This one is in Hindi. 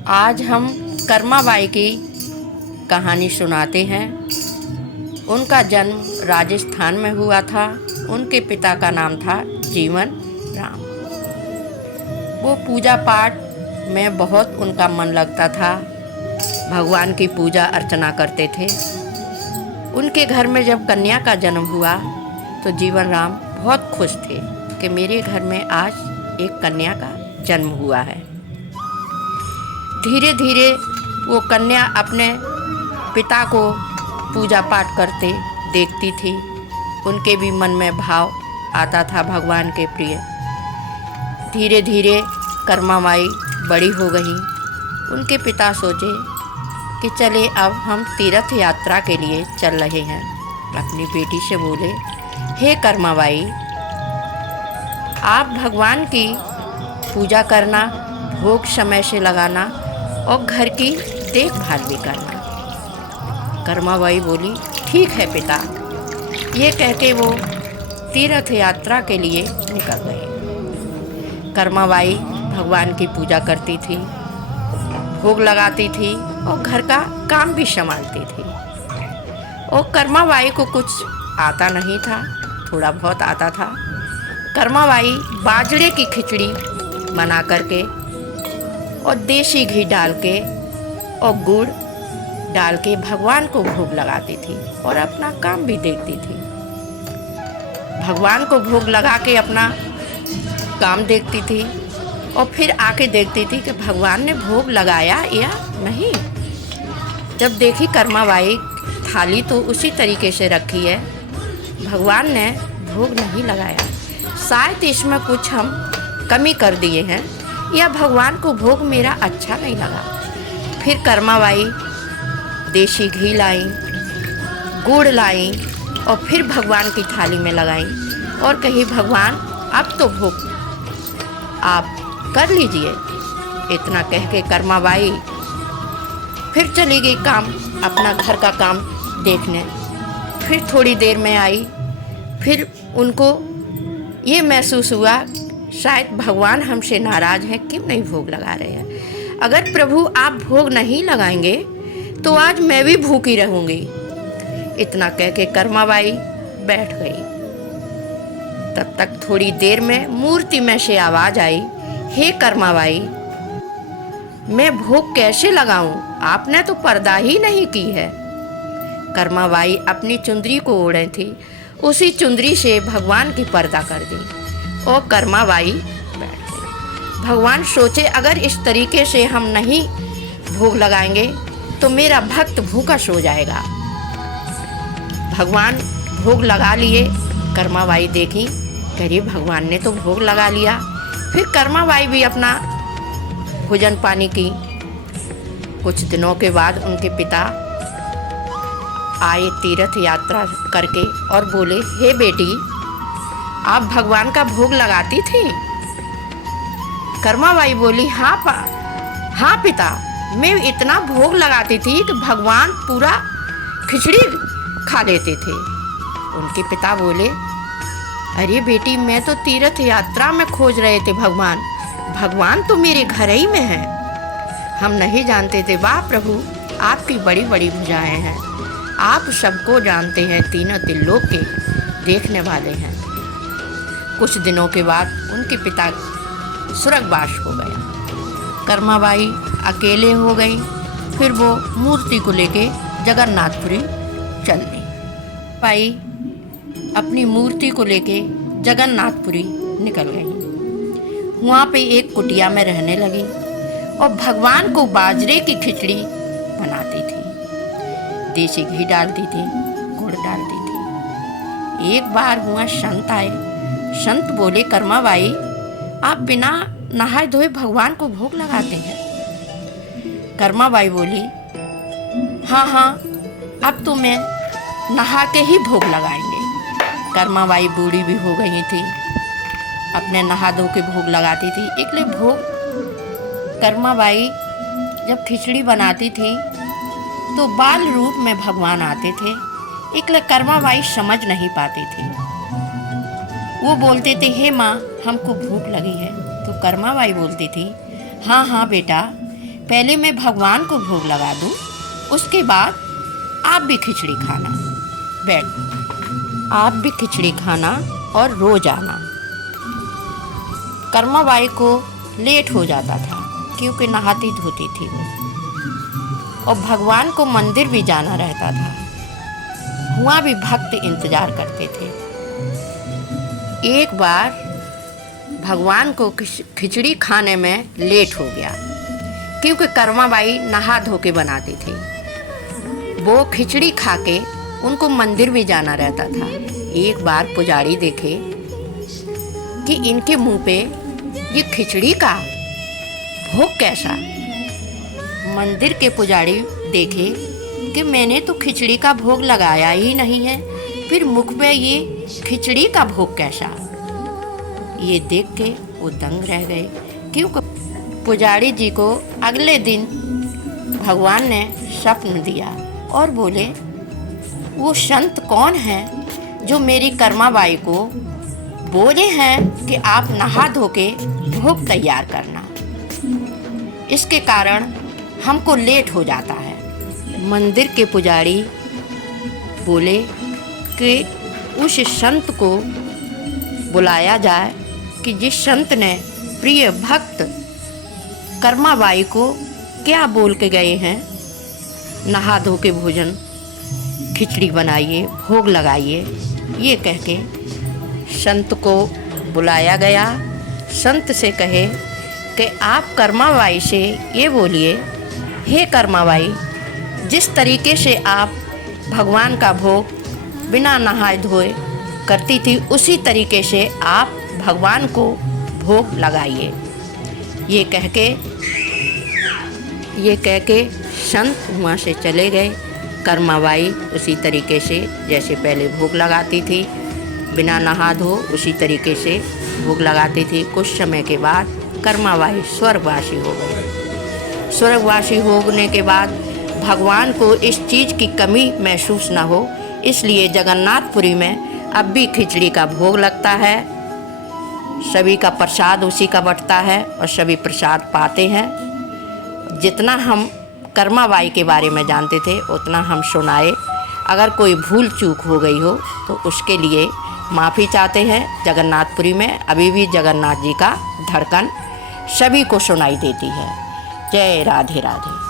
आज हम कर्माबाई की कहानी सुनाते हैं। उनका जन्म राजस्थान में हुआ था। उनके पिता का नाम था जीवन राम। वो पूजा पाठ में बहुत उनका मन लगता था। भगवान की पूजा अर्चना करते थे। उनके घर में जब कन्या का जन्म हुआ तो जीवन राम बहुत खुश थे कि मेरे घर में आज एक कन्या का जन्म हुआ है। धीरे धीरे वो कन्या अपने पिता को पूजा पाठ करते देखती थी। उनके भी मन में भाव आता था भगवान के प्रिय। धीरे धीरे कर्माबाई बड़ी हो गई। उनके पिता सोचे कि चले अब हम तीर्थ यात्रा के लिए चल रहे हैं। अपनी बेटी से बोले, हे कर्माबाई, आप भगवान की पूजा करना, भोग समय से लगाना और घर की देखभाल भी करना। कर्माबाई बोली, ठीक है पिता। ये कह के वो तीर्थ यात्रा के लिए निकल गए। कर्माबाई भगवान की पूजा करती थी, भोग लगाती थी और घर का काम भी संभालती थी। और कर्माबाई को कुछ आता नहीं था, थोड़ा बहुत आता था। कर्माबाई बाजरे की खिचड़ी बना करके और देसी घी डाल के और गुड़ डाल के भगवान को भोग लगाती थी और अपना काम भी देखती थी। भगवान को भोग लगा के अपना काम देखती थी और फिर आके देखती थी कि भगवान ने भोग लगाया या नहीं। जब देखी कर्माबाई थाली तो उसी तरीके से रखी है, भगवान ने भोग नहीं लगाया, शायद इसमें कुछ हम कमी कर दिए हैं या भगवान को भोग मेरा अच्छा नहीं लगा। फिर कर्माबाई देसी घी लाई, गुड़ लाई और फिर भगवान की थाली में लगाई और कही, भगवान अब तो भोग आप कर लीजिए। इतना कह के कर्माबाई फिर चली गई काम, अपना घर का काम देखने। फिर थोड़ी देर में आई, फिर उनको ये महसूस हुआ शायद भगवान हमसे नाराज़ हैं, क्यों नहीं भोग लगा रहे हैं। अगर प्रभु आप भोग नहीं लगाएंगे तो आज मैं भी भूखी रहूँगी। इतना कह के कर्माबाई बैठ गई। तब तक थोड़ी देर में मूर्ति में से आवाज़ आई, हे कर्माबाई, मैं भोग कैसे लगाऊं? आपने तो पर्दा ही नहीं की है। कर्माबाई अपनी चुंदरी को ओढ़े थी, उसी चुंदरी से भगवान की पर्दा कर दी और कर्माबाई बैठ गई। भगवान सोचे अगर इस तरीके से हम नहीं भोग लगाएंगे तो मेरा भक्त भूखा सो जाएगा। भगवान भोग लगा लिए। कर्माबाई देखी, कह भगवान ने तो भोग लगा लिया। फिर कर्माबाई भी अपना भोजन पानी की। कुछ दिनों के बाद उनके पिता आए तीर्थ यात्रा करके और बोले, हे बेटी, आप भगवान का भोग लगाती थी? कर्माबाई बोली, हाँ पिता, मैं इतना भोग लगाती थी कि भगवान पूरा खिचड़ी खा लेते थे। उनके पिता बोले, अरे बेटी, मैं तो तीर्थ यात्रा में खोज रहे थे भगवान तो मेरे घर ही में है। हम नहीं जानते थे। वाह प्रभु, आपकी बड़ी बड़ी भुजाएं हैं। आप सबको जानते हैं, तीनों त्रिलोक के देखने वाले हैं। कुछ दिनों के बाद उनके पिता स्वर्गवास हो गए। कर्माबाई अकेले हो गई। फिर वो मूर्ति को लेके जगन्नाथपुरी चल दी। बाई अपनी मूर्ति को लेके जगन्नाथपुरी निकल गई। वहाँ पे एक कुटिया में रहने लगी और भगवान को बाजरे की खिचड़ी बनाती थी, देसी घी डालती थी, गुड़ डालती थी। एक बार हुआ संत आए। संत बोले, कर्माबाई, आप बिना नहाए धोए भगवान को भोग लगाते हैं? कर्माबाई बोली, हाँ, अब तो मैं नहा के ही भोग लगाएंगे। कर्माबाई बूढ़ी भी हो गई थी, अपने नहा धो के भोग लगाती थी। इसलिए भोग कर्माबाई जब खिचड़ी बनाती थी तो बाल रूप में भगवान आते थे। इसलिए कर्माबाई समझ नहीं पाती थी। वो बोलते थे, हे माँ, हमको भूख लगी है। तो कर्माबाई बोलती थी, हाँ बेटा, पहले मैं भगवान को भोग लगा दूं, उसके बाद आप भी खिचड़ी खाना। बैठ, आप भी खिचड़ी खाना और रोज आना। कर्माबाई को लेट हो जाता था क्योंकि नहाती धोती थी वो, और भगवान को मंदिर भी जाना रहता था। वहाँ भी भक्त इंतजार करते थे। एक बार भगवान को खिचड़ी खाने में लेट हो गया क्योंकि कर्माबाई नहा धो के बनाती थी। वो खिचड़ी खा के उनको मंदिर भी जाना रहता था। एक बार पुजारी देखे कि इनके मुंह पे ये खिचड़ी का भोग कैसा। मंदिर के पुजारी देखे कि मैंने तो खिचड़ी का भोग लगाया ही नहीं है, फिर मुख पे ये खिचड़ी का भोग कैसा। ये देख के वो दंग रह गए क्योंकि पुजारी जी को अगले दिन भगवान ने स्वप्न दिया और बोले, वो संत कौन है जो मेरी कर्माबाई को बोले हैं कि आप नहा धो के भोग तैयार करना, इसके कारण हमको लेट हो जाता है। मंदिर के पुजारी बोले कि उस संत को बुलाया जाए कि जिस संत ने प्रिय भक्त कर्माबाई को क्या बोल के गए हैं, नहा धो के भोजन खिचड़ी बनाइए, भोग लगाइए। ये कह के संत को बुलाया गया। संत से कहे कि आप कर्माबाई से ये बोलिए, हे कर्माबाई, जिस तरीके से आप भगवान का भोग बिना नहाए धोए करती थी, उसी तरीके से आप भगवान को भोग लगाइए। ये कह के संत वहाँ से चले गए। कर्माबाई उसी तरीके से जैसे पहले भोग लगाती थी, बिना नहा धो उसी तरीके से भोग लगाती थी। कुछ समय के बाद कर्माबाई स्वर्गवासी हो गई। स्वर्गवासी होने के बाद भगवान को इस चीज़ की कमी महसूस न हो, इसलिए जगन्नाथपुरी में अब भी खिचड़ी का भोग लगता है। सभी का प्रसाद उसी का बंटता है और सभी प्रसाद पाते हैं। जितना हम कर्माबाई के बारे में जानते थे उतना हम सुनाए। अगर कोई भूल चूक हो गई हो तो उसके लिए माफ़ी चाहते हैं। जगन्नाथपुरी में अभी भी जगन्नाथ जी का धड़कन सभी को सुनाई देती है। जय राधे राधे।